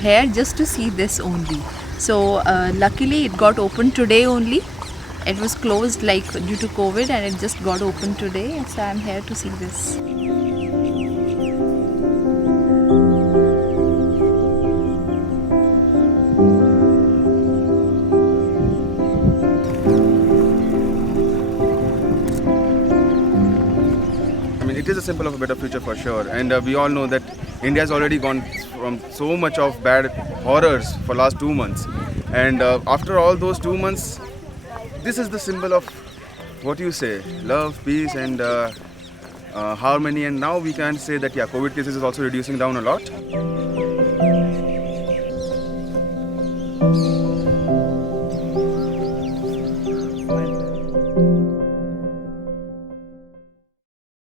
here just to see this only. So luckily it got opened today only. It was closed like due to COVID and it just got opened today. So I'm here to see this. I mean, it is a symbol of a better future for sure. And we all know that India has already gone from so much of bad horrors for last 2 months. And after all those 2 months, this is the symbol of what you say, love, peace, and harmony. And now we can say that, yeah, COVID cases is also reducing down a lot.